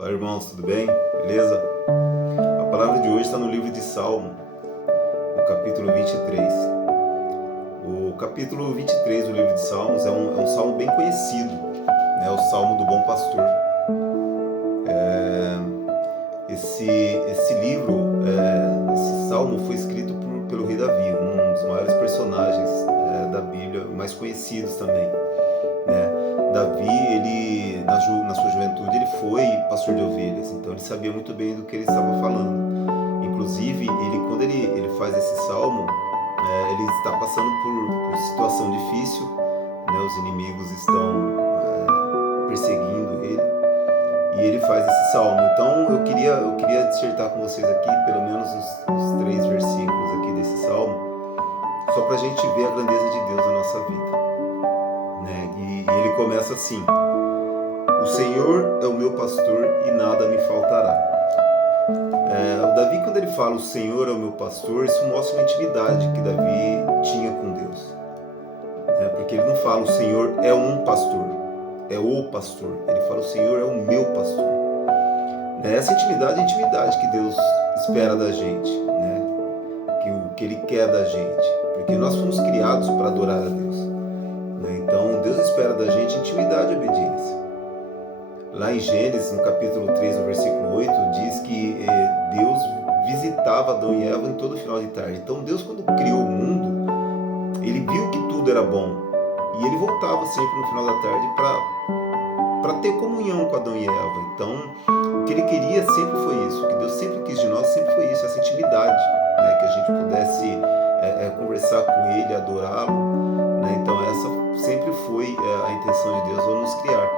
Fala, irmãos, tudo bem? Beleza? A palavra de hoje está no livro de Salmo, no capítulo 23. O capítulo 23 do livro de Salmos é um salmo bem conhecido, né? O Salmo do Bom Pastor. Esse livro, esse salmo foi escrito pelo rei Davi, um dos maiores personagens da Bíblia, mais conhecidos também, né? Davi, ele na sua juventude, ele foi pastor de ovelhas, então ele sabia muito bem do que ele estava falando. Inclusive, quando ele faz esse salmo, ele está passando por situação difícil, né? Os inimigos estão perseguindo ele, e ele faz esse salmo. Então eu queria dissertar com vocês aqui pelo menos os 3 versículos aqui desse salmo, só para a gente ver a grandeza de Deus na nossa vida, né? E ele começa assim: o Senhor é o meu pastor e nada me faltará. O Davi, quando ele fala o Senhor é o meu pastor, isso mostra uma intimidade que Davi tinha com Deus, né? Porque ele não fala o Senhor é um pastor, é o pastor. Ele fala o Senhor é o meu pastor. Essa intimidade é a intimidade que Deus espera da gente, né? O que Ele quer da gente, porque nós fomos criados para adorar a Deus, né? Então Deus espera da gente intimidade e obediência. Lá em Gênesis, no capítulo 3, no versículo 8, diz que Deus visitava Adão e Eva em todo final de tarde. Então Deus, quando criou o mundo, Ele viu que tudo era bom, e Ele voltava sempre no final da tarde para ter comunhão com Adão e Eva. Então, o que Ele queria sempre foi isso, o que Deus sempre quis de nós sempre foi isso, essa intimidade, né? Que a gente pudesse conversar com Ele, adorá-lo, né? Então, essa sempre foi a intenção de Deus ao nos criar.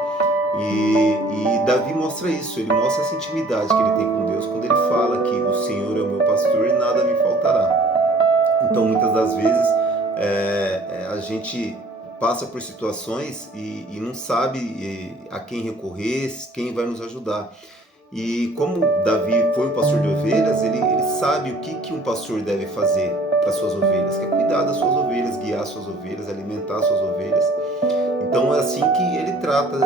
E Davi mostra isso, ele mostra essa intimidade que ele tem com Deus, quando ele fala que o Senhor é o meu pastor e nada me faltará. Então, muitas das vezes, a gente passa por situações e não sabe a quem recorrer, quem vai nos ajudar. E como Davi foi um pastor de ovelhas, ele sabe o que um pastor deve fazer para suas ovelhas, que é cuidar das suas ovelhas, guiar suas ovelhas, alimentar suas ovelhas. Então é assim que ele trata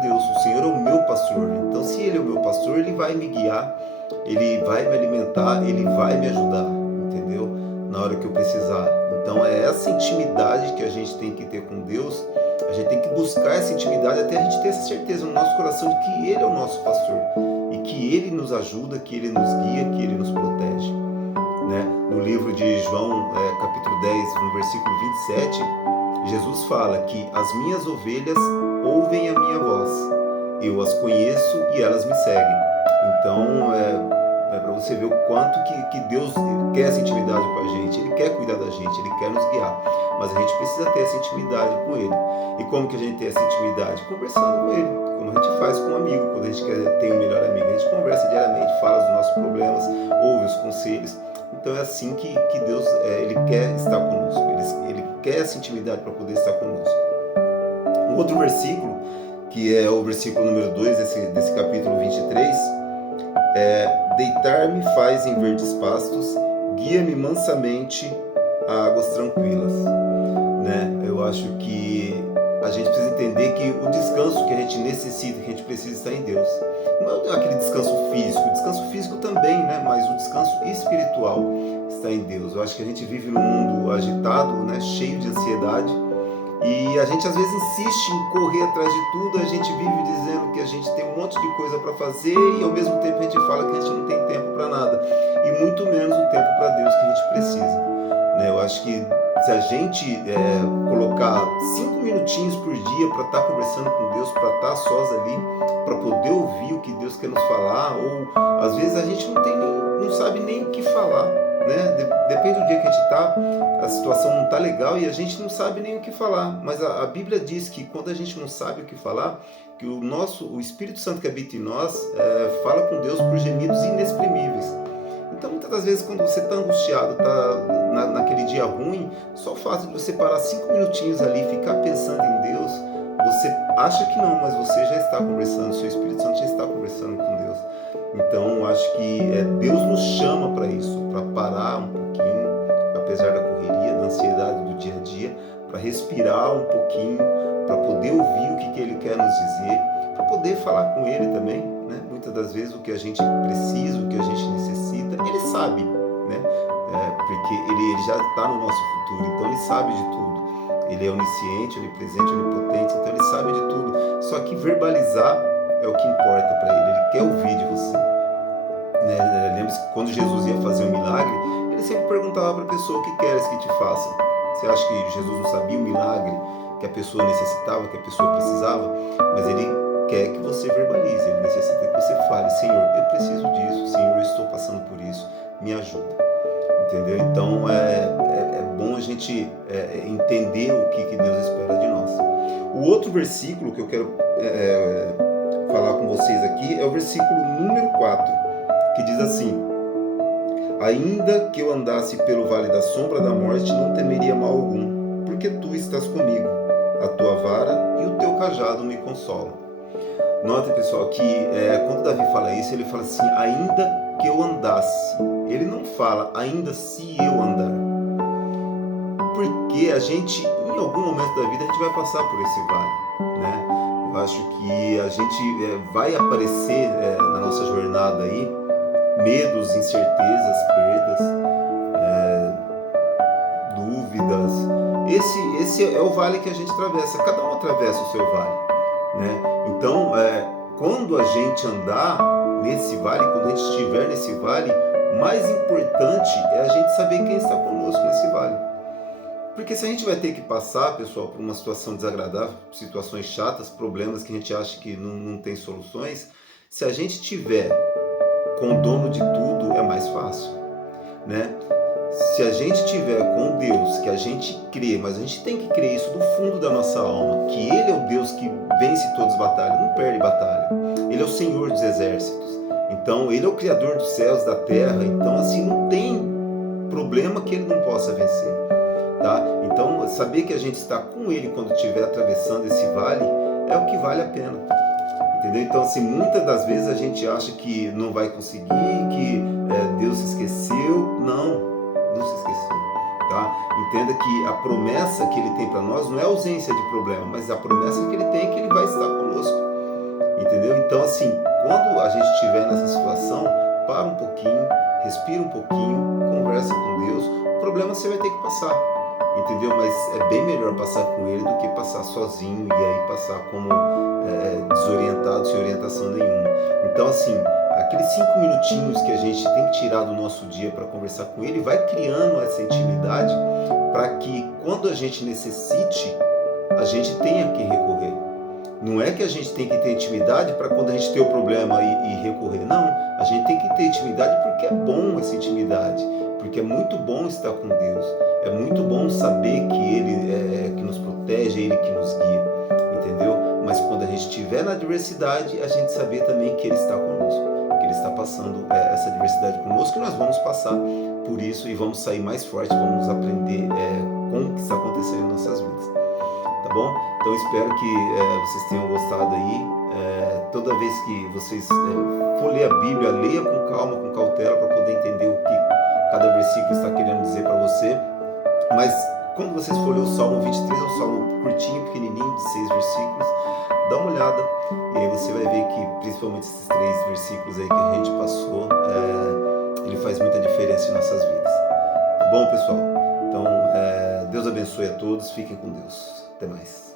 Deus. O Senhor é o meu pastor. Então, se Ele é o meu pastor, Ele vai me guiar, Ele vai me alimentar, Ele vai me ajudar, entendeu? Na hora que eu precisar. Então é essa intimidade que a gente tem que ter com Deus. A gente tem que buscar essa intimidade até a gente ter essa certeza no nosso coração de que Ele é o nosso pastor e que Ele nos ajuda, que Ele nos guia, que Ele nos protege, né? No livro de João, capítulo 10, no versículo 27, Jesus fala que as minhas ovelhas ouvem a minha voz, eu as conheço e elas me seguem. Então é para você ver o quanto que Deus quer essa intimidade com a gente. Ele quer cuidar da gente, Ele quer nos guiar, mas a gente precisa ter essa intimidade com Ele. E como que a gente tem essa intimidade? Conversando com Ele, como a gente faz com um amigo. Quando a gente tem um melhor amigo, a gente conversa diariamente, fala dos nossos problemas, ouve os conselhos. Então é assim que Deus Ele quer estar conosco, Ele quer essa intimidade para poder estar conosco. Um outro versículo, que é o versículo número 2 desse capítulo 23, deitar-me faz em verdes pastos, guia-me mansamente a águas tranquilas, né? Eu acho que a gente precisa entender que o descanso que a gente necessita, que a gente precisa estar em Deus. Não é aquele descanso físico, o descanso físico também, né? Mas o descanso espiritual está em Deus. Eu acho que a gente vive num mundo agitado, né? Cheio de ansiedade, e a gente às vezes insiste em correr atrás de tudo. A gente vive dizendo que a gente tem um monte de coisa para fazer, e ao mesmo tempo a gente fala que a gente não tem tempo para nada, e muito menos o tempo para Deus que a gente precisa, né? Eu acho que se a gente colocar 5 minutinhos por dia para estar conversando com Deus, para estar sós ali, para poder ouvir o que Deus quer nos falar, ou às vezes a gente não sabe nem o que falar, né? Depende do dia que a gente está, a situação não está legal e a gente não sabe nem o que falar. Mas a Bíblia diz que quando a gente não sabe o que falar, que o Espírito Santo que habita em nós fala com Deus por gemidos inexprimíveis. Então, muitas das vezes, quando você está angustiado, está naquele dia ruim, só o fato de você parar 5 minutinhos ali e ficar pensando em Deus, você acha que não, mas você já está conversando, o seu Espírito Santo já está conversando com Deus. Então, eu acho que Deus nos chama para isso, para parar um pouquinho, apesar da correria, da ansiedade do dia a dia, para respirar um pouquinho, para poder ouvir o que Ele quer nos dizer, para poder falar com Ele também, né? Muitas das vezes o que a gente precisa, o que a gente necessita, Ele sabe, né? Porque Ele já está no nosso futuro, então Ele sabe de tudo. Ele é onisciente, onipresente, onipotente, então Ele sabe de tudo. Só que verbalizar é o que importa para Ele quer ouvir de você. Né? Lembre-se que quando Jesus ia fazer um milagre, Ele sempre perguntava para a pessoa: o que queres que te faça? Você acha que Jesus não sabia o milagre que a pessoa necessitava, que a pessoa precisava? Mas Ele quer que você verbalize, Ele necessita que você fale: Senhor, eu preciso disso, Senhor, eu estou passando por isso, me ajuda. Entendeu? Então é bom a gente entender o que Deus espera de nós. O outro versículo que eu quero falar com vocês aqui é o versículo número 4, que diz assim: ainda que eu andasse pelo vale da sombra da morte, não temeria mal algum, porque tu estás comigo, a tua vara e o teu cajado me consolam. Nota, pessoal, que quando Davi fala isso, ele fala assim: ainda que eu andasse. Ele não fala ainda se eu andar. Porque a gente, em algum momento da vida, a gente vai passar por esse vale, né? Eu acho que a gente vai aparecer na nossa jornada aí medos, incertezas, perdas, dúvidas. Esse é o vale que a gente atravessa. Cada um atravessa o seu vale, né? Então, quando a gente andar nesse vale, quando a gente estiver nesse vale, mais importante é a gente saber quem está conosco nesse vale. Porque se a gente vai ter que passar, pessoal, por uma situação desagradável, situações chatas, problemas que a gente acha que não tem soluções, se a gente tiver com o dono de tudo, é mais fácil, né? Se a gente tiver com Deus, que a gente crê, mas a gente tem que crer isso do fundo da nossa alma, que Ele é o Deus que vence todas as batalhas, não perde batalha. Ele é o Senhor dos exércitos. Então, Ele é o Criador dos céus, da terra. Então, assim, não tem problema que Ele não possa vencer, tá? Então, saber que a gente está com Ele quando estiver atravessando esse vale é o que vale a pena. Entendeu? Então, assim, muitas das vezes a gente acha que não vai conseguir, que Deus se esqueceu. Não se esqueceu, tá? Entenda que a promessa que Ele tem para nós não é ausência de problema, mas a promessa que Ele tem é que Ele vai estar conosco. Entendeu? Então, assim, quando a gente estiver nessa situação, para um pouquinho, respira um pouquinho, conversa com Deus. O problema você vai ter que passar, entendeu? Mas é bem melhor passar com Ele do que passar sozinho e aí passar como desorientado, sem orientação nenhuma. Então, assim, aqueles 5 minutinhos que a gente tem que tirar do nosso dia para conversar com Ele, vai criando essa intimidade para que quando a gente necessite, a gente tenha que recorrer. Não é que a gente tem que ter intimidade para quando a gente ter o problema e recorrer. Não, a gente tem que ter intimidade porque é bom essa intimidade, porque é muito bom estar com Deus. É muito bom saber que Ele que nos protege, Ele que nos guia, entendeu? Mas quando a gente estiver na adversidade, a gente saber também que Ele está conosco, que Ele está passando essa adversidade conosco, e nós vamos passar por isso e vamos sair mais fortes, vamos aprender com o que está acontecendo em nossas vidas. Tá bom? Então espero que vocês tenham gostado aí. Toda vez que vocês for ler a Bíblia, leia com calma, com cautela, para poder entender o que cada versículo está querendo dizer para você. Mas quando vocês for ler o Salmo 23, é um salmo curtinho, pequenininho, de 6 versículos, dá uma olhada e aí você vai ver que principalmente esses 3 versículos aí que a gente passou, ele faz muita diferença em nossas vidas. Tá bom, pessoal? Então, Deus abençoe a todos, fiquem com Deus. Até mais.